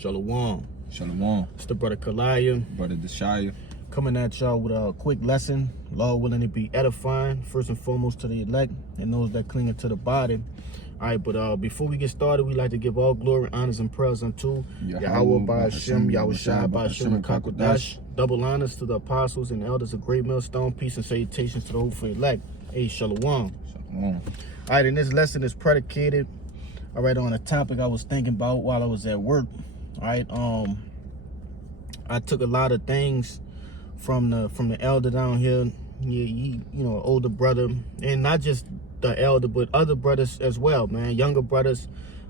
Shalom. Shalom. It's the brother Kalaya. Brother Deshaya. Coming at y'all with a quick lesson. Law willing to be edifying, first and foremost to the elect and those that cling to the body. All right, but before we get started, we like to give all glory, honors, and prayers unto Yahweh by Hashem, Yahushua by Hashem, and Kakodash. Double honors to the apostles and elders of Great Millstone. Peace and salutations to the hopeful elect. Hey, Shalom. Shalom. All right, and this lesson is predicated, all right, on a topic I was thinking about while I was at work. All right, I took a lot of things from the elder down here. You know, older brother, and not just the elder, but other brothers as well, man, younger brothers.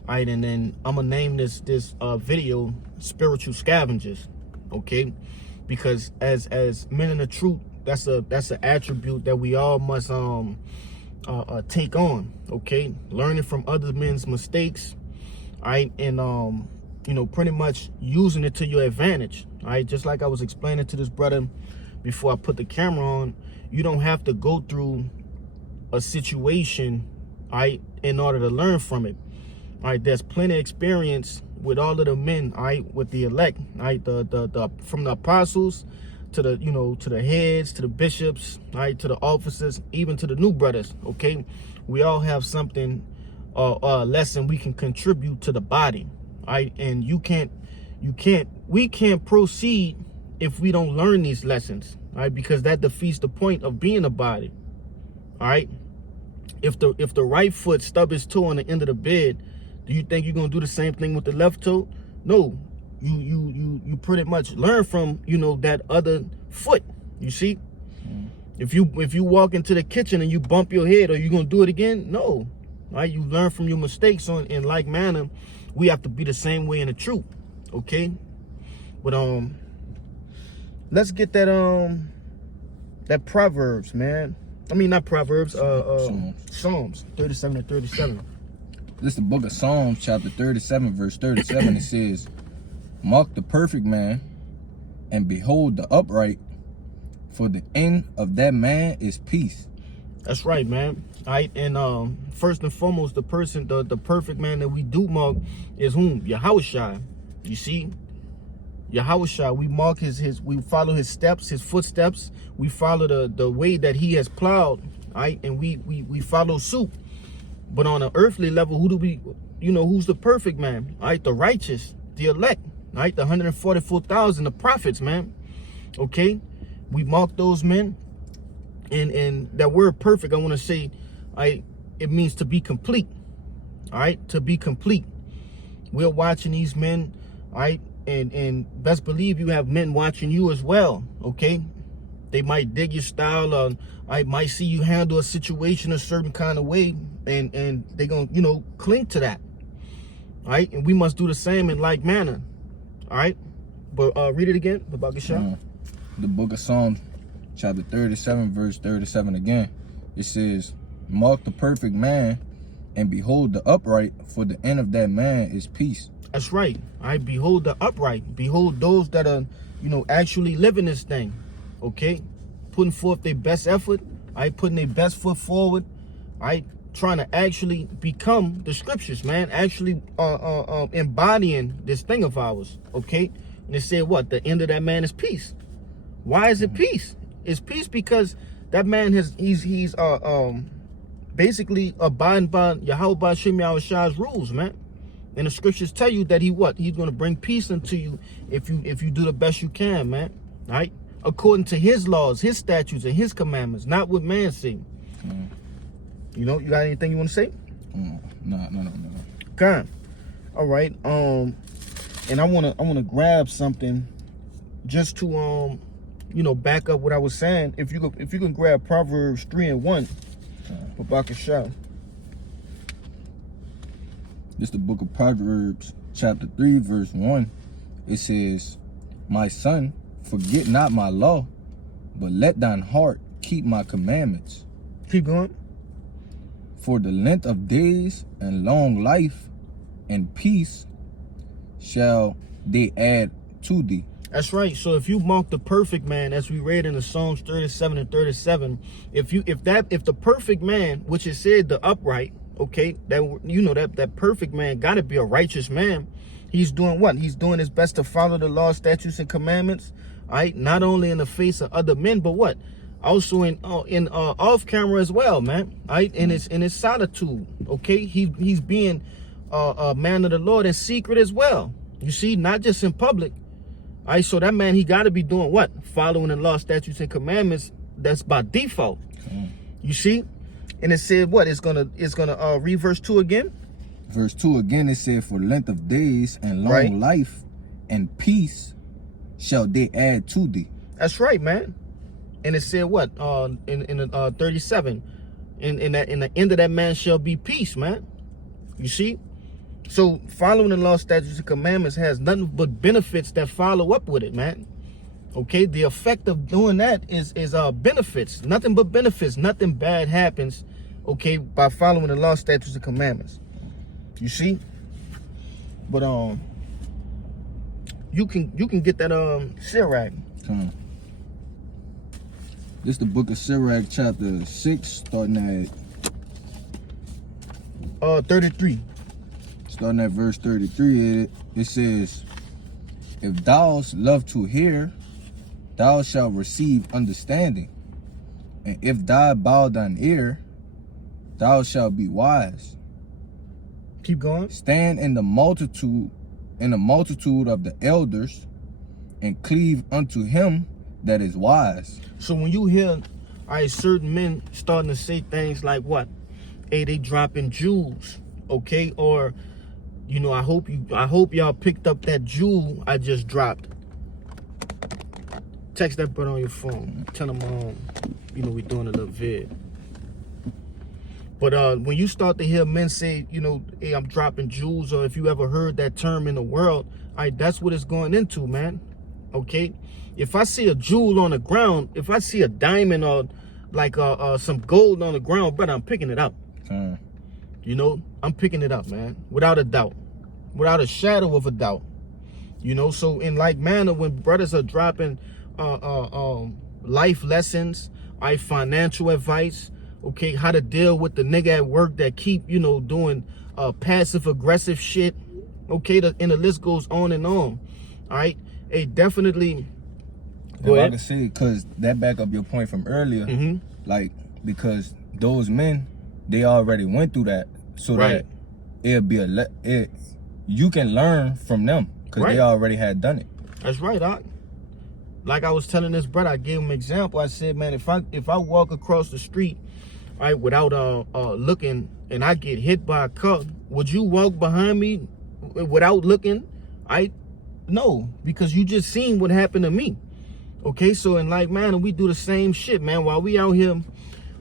All right, and then I'm gonna name this video "Spiritual Scavengers," okay? Because as men in the truth, that's an attribute that we all must take on, okay? Learning from other men's mistakes, all right, and you know, pretty much using it to your advantage. All right, just like I was explaining to this brother before I put the camera on, you don't have to go through a situation, all right, in order to learn from it. All right, there's plenty of experience with all of the men, all right, with the elect, all right, the from the apostles to the, you know, to the heads, to the bishops, all right, to the officers, even to the new brothers, okay? We all have something, a lesson we can contribute to the body, all right? And we can't proceed if we don't learn these lessons, all right? Because that defeats the point of being a body, all right? If the right foot stub his toe on the end of the bed, do you think you're gonna do the same thing with the left toe? No, you pretty much learn from, you know, that other foot. You see, if you walk into the kitchen and you bump your head, are you gonna do it again? No, all right? You learn from your mistakes. In like manner, we have to be the same way in the truth, okay? But let's get that Proverbs, man. I mean, not Proverbs, Psalms 37 and 37. This is the book of Psalms, chapter 37, verse 37. It says, "Mark the perfect man, and behold the upright, for the end of that man is peace." That's right, man. All right, and first and foremost, the perfect man that we do mark is whom? Yahushua. You see, Yahushua, we mark we follow his steps, his footsteps. We follow the way that he has plowed, all right, and we follow suit. But on an earthly level, who do we, you know, who's the perfect man? All right, the righteous, the elect, all right, the 144,000, the prophets, man. Okay, we mark those men, and that word perfect, I want to say, it means to be complete. All right, to be complete. We're watching these men, all right, and best believe you have men watching you as well. Okay, they might dig your style, or I might see you handle a situation a certain kind of way, and they're gonna, you know, cling to that. All right, and we must do the same in like manner. All right, but read it again, the The book of Psalms, chapter 37, verse 37 again. It says, "Mark the perfect man, and behold the upright, for the end of that man is peace." That's right. All right, behold the upright. Behold those that are, you know, actually living this thing. Okay, putting forth their best effort. All right, putting their best foot forward. All right, trying to actually become the scriptures, man. Actually embodying this thing of ours. Okay, and it said what? The end of that man is peace. Why is it peace? It's peace because that man he's basically abiding by Yahweh by Hashem Yahushua's rules, man. And the scriptures tell you that he's going to bring peace into you if you do the best you can, man. All right, according to his laws, his statutes, and his commandments, not what man say. You know, you got anything you want to say? No. Okay. All right. And I wanna grab something just to you know, back up what I was saying. If you can grab Proverbs 3 and 1, for Bakashah. This is the book of Proverbs, chapter 3, verse 1. It says, "My son, forget not my law, but let thine heart keep my commandments." Keep going. "For the length of days and long life and peace shall they add to thee." That's right. So if you mark the perfect man, as we read in the Psalms 37 and 37, if the perfect man, which is said the upright, okay, that perfect man got to be a righteous man. He's doing what? He's doing his best to follow the law, statutes, and commandments, all right? Not only in the face of other men, but what? Also in off camera as well, man. All right, in his solitude, okay? He's being a man of the Lord in secret as well. You see, not just in public. All right, so that man, he got to be doing what? Following the law, statutes, and commandments. That's by default. You see, and it said what? It's gonna read verse 2 again. Verse 2 again, it said, for length of days and long life and peace shall they add to thee. That's right, man. And it said what? In 37, in the end of that man shall be peace, man. You see? So following the law, statutes, and commandments has nothing but benefits that follow up with it, man. Okay, the effect of doing that is benefits, nothing but benefits. Nothing bad happens, okay, by following the law, statutes, and commandments. You see? But you can get that Sirach. This is the book of Sirach, chapter 6, starting at 33. Starting at verse 33, it says, if thou love to hear, thou shalt receive understanding. And if thou bow thine ear, thou shalt be wise. Keep going. Stand in the multitude of the elders, and cleave unto him that is wise. So when you hear certain men starting to say things like what? Hey, they dropping jewels, okay? Or, I hope y'all picked up that jewel I just dropped. Text that brother on your phone. Tell him, we doing a little vid. But when you start to hear men say, hey, I'm dropping jewels, or if you ever heard that term in the world, that's what it's going into, man. Okay? If I see a jewel on the ground, if I see a diamond or like some gold on the ground, brother, I'm picking it up. I'm picking it up, man, without a doubt, without a shadow of a doubt. So in like manner, when brothers are dropping life lessons, financial advice, okay, how to deal with the nigga at work that keep, doing passive aggressive shit, okay, and the list goes on and on. All right, hey, definitely. Go ahead. I can say, because that back up your point from earlier, like, because those men, they already went through that, so that it'll be you can learn from them, because they already had done it. That's right, Doc. Like I was telling this brother, I gave him an example. I said, man, if I walk across the street, without looking, and I get hit by a car, would you walk behind me without looking? No, because you just seen what happened to me. Okay, so in like manner, we do the same shit, man. While we out here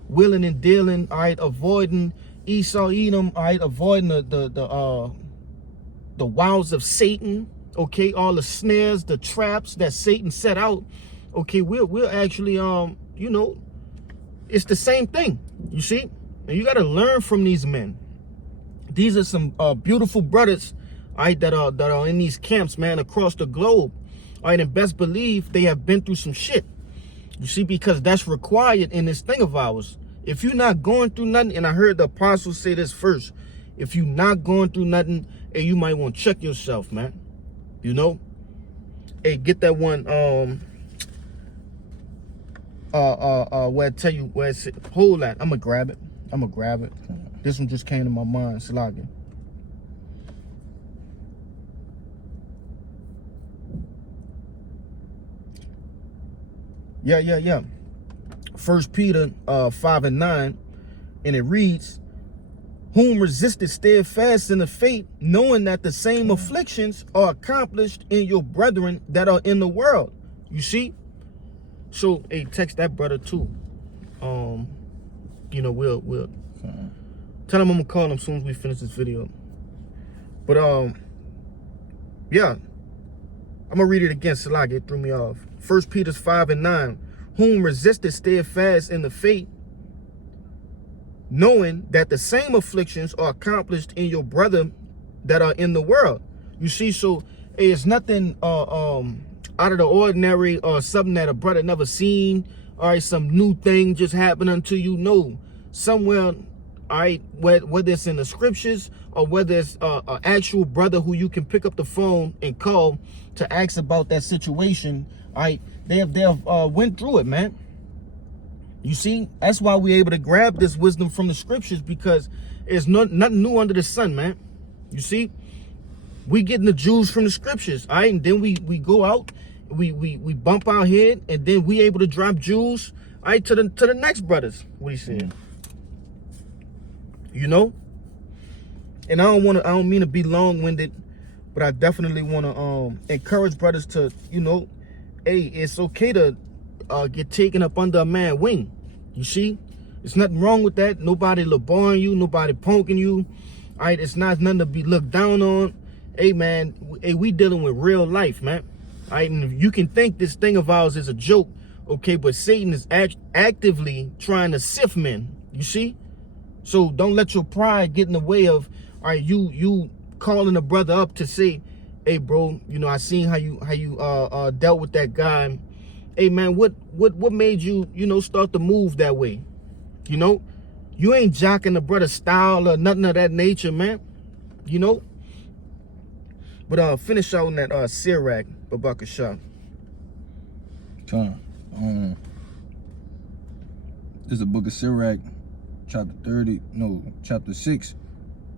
willing and dealing, avoiding Esau, Edom, avoiding the wiles of Satan, okay, all the snares, the traps that Satan set out, okay, we'll actually, it's the same thing, you see? And you got to learn from these men. These are some beautiful brothers, that are in these camps, man, across the globe. And best believe they have been through some shit. You see, because that's required in this thing of ours. If you're not going through nothing, and I heard the apostles say this first, if you're not going through nothing, hey, you might want to check yourself, man. Hey, get that one, where I tell you where it's, hold that. I'm gonna grab it. This one just came to my mind, Salaga. Yeah. 1 Peter 5:9, and it reads, whom resisted steadfast in the faith, knowing that the same afflictions are accomplished in your brethren that are in the world. You see? So, hey, text that brother too. We'll tell him I'm gonna call him as soon as we finish this video. But yeah, I'm gonna read it again. Salag, it threw me off. 1 Peter 5:9, whom resisted steadfast in the faith, knowing that the same afflictions are accomplished in your brother that are in the world. You see, so hey, it's nothing out of the ordinary or something that a brother never seen. Some new thing just happened unto you. No, somewhere all right, whether it's in the scriptures or whether it's an actual brother who you can pick up the phone and call to ask about that situation, all right, they have went through it, man. You see, that's why we're able to grab this wisdom from the scriptures, because it's nothing new under the sun, man. You see, we getting the Jews from the scriptures, all right, and then we go out, we bump our head, and then we able to drop Jews, all right, to the next brothers. What he said, you know. And I don't mean to be long-winded, but I definitely want to encourage brothers to, you know, hey, it's okay to get taken up under a man's wing. You see, there's nothing wrong with that. Nobody laboring you, nobody punking you. All right, it's not nothing to be looked down on. Hey, man, hey, we dealing with real life, man. All right, and you can think this thing of ours is a joke, okay, but Satan is actively trying to sift men. You see, so don't let your pride get in the way of, all right, you calling a brother up to say, hey, bro, you know, I seen how you dealt with that guy. Hey, man, what made you, you know, start to move that way? You know, you ain't jocking the brother's style or nothing of that nature, man. You know. But finish out on that Sirach, Babaka Shah. This is the book of Sirach, chapter 6,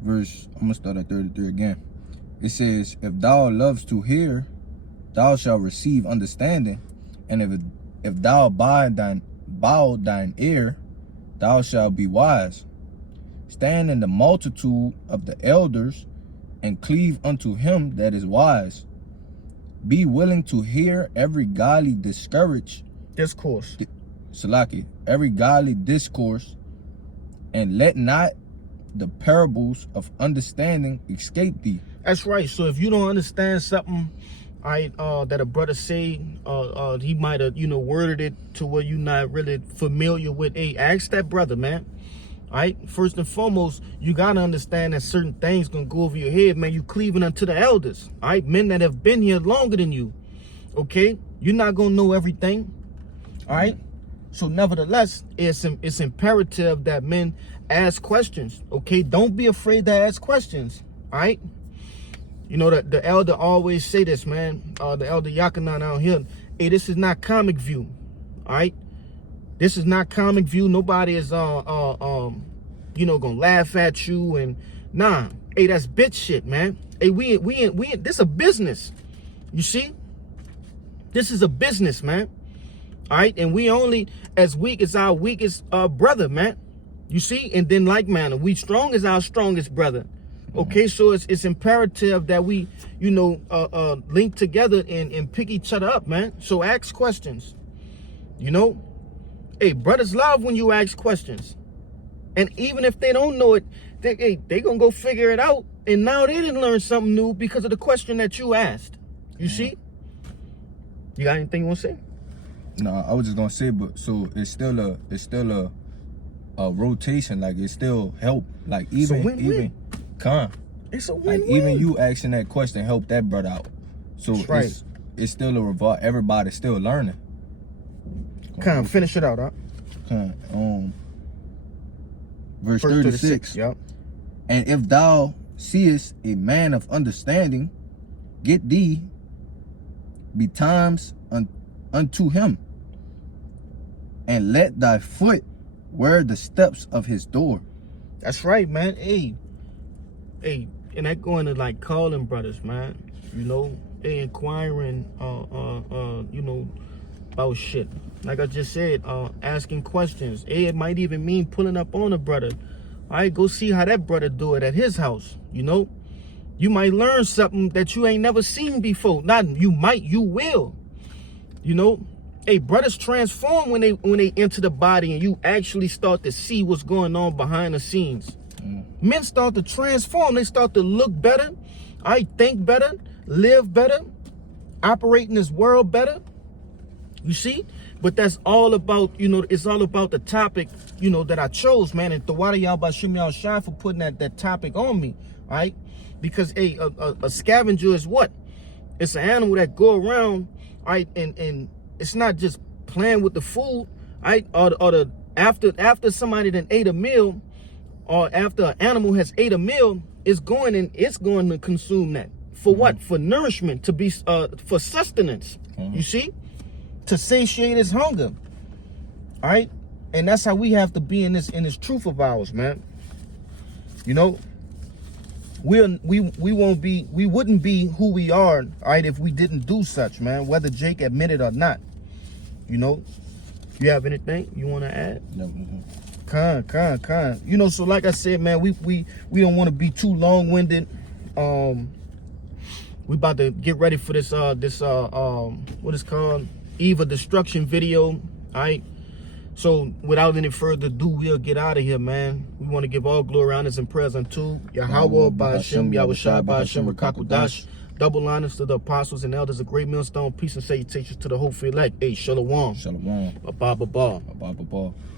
verse, I'm gonna start at 33 again. It says, if thou loves to hear, thou shalt receive understanding, and if thou bow thine ear, thou shalt be wise. Stand in the multitude of the elders, and cleave unto him that is wise. Be willing to hear every godly discourse, every godly discourse, and let not the parables of understanding escape thee. That's right. So if you don't understand something, that a brother say, he might have, you know, worded it to where you're not really familiar with. Hey, ask that brother, man. All right. First and foremost, you gotta understand that certain things gonna go over your head, man. You cleaving unto the elders, all right, men that have been here longer than you. Okay, you're not gonna know everything. All right. So nevertheless, it's imperative that men ask questions. Okay, don't be afraid to ask questions. All right. You know that the elder always say this, man. The elder Yakanan out here. Hey, this is not comic view. All right. This is not comic view. Nobody is you know, gonna laugh at you and nah. Hey, that's bitch shit, man. Hey, we this a business. You see? This is a business, man. All right, and we only as weak as our weakest brother, man. You see? And then like manner, we strong as our strongest brother. Okay, so it's imperative that we, you know, link together and pick each other up, man. So ask questions. You know? Hey, brothers love when you ask questions. And even if they don't know it, they gonna go figure it out. And now they didn't learn something new because of the question that you asked. You see? You got anything you want to say? No, I was just gonna say, but so it's still a rotation. Like it still help. Like even It's a win-win. Like even you asking that question help that brother out. So right. It's still a revolt. Everybody's still learning. Finish it out, huh? Verse 36. Yep. And if thou seest a man of understanding, get thee betimes unto him, and let thy foot wear the steps of his door. That's right, man. Hey, and that going to like calling brothers, man. You know, they inquiring, you know, about shit. Like I just said, asking questions. Hey, it might even mean pulling up on a brother. All right, go see how that brother do it at his house. You know, you might learn something that you ain't never seen before. Not you might, you will. You know, hey, brothers transform when they enter the body and you actually start to see what's going on behind the scenes. Men start to transform. They start to look better. I think better, live better, operate in this world better. You see? But that's all about, you know, it's all about the topic, you know, that I chose, man. And Tawada Yabashim Yal Shine for putting that topic on me, all right? Because a scavenger is what? It's an animal that go around, all right, and it's not just playing with the food, right? Or after somebody done ate a meal, or after an animal has ate a meal, it's going to consume that. For what? For nourishment, to be for sustenance. You see? To satiate its hunger. All right? And that's how we have to be in this truth of ours, man. You know, we wouldn't be who we are, all right, if we didn't do such, man, whether Jake admit it or not. You know, you have anything you want to add? No. Con. You know, so like I said, man, we don't want to be too long-winded. We about to get ready for this what is called Eve of Destruction video. All right. So without any further ado, we'll get out of here, man. We want to give all glory, honors, and prayers unto Yahweh, Ba'ashem, Yahushua, Ba'ashem, Rakakudash. Double honors to the apostles and elders of Great Millstone. Peace and salutations to the whole free elect. Hey, Shalom. Shalom. Ba ba ba ba. Ba ba ba.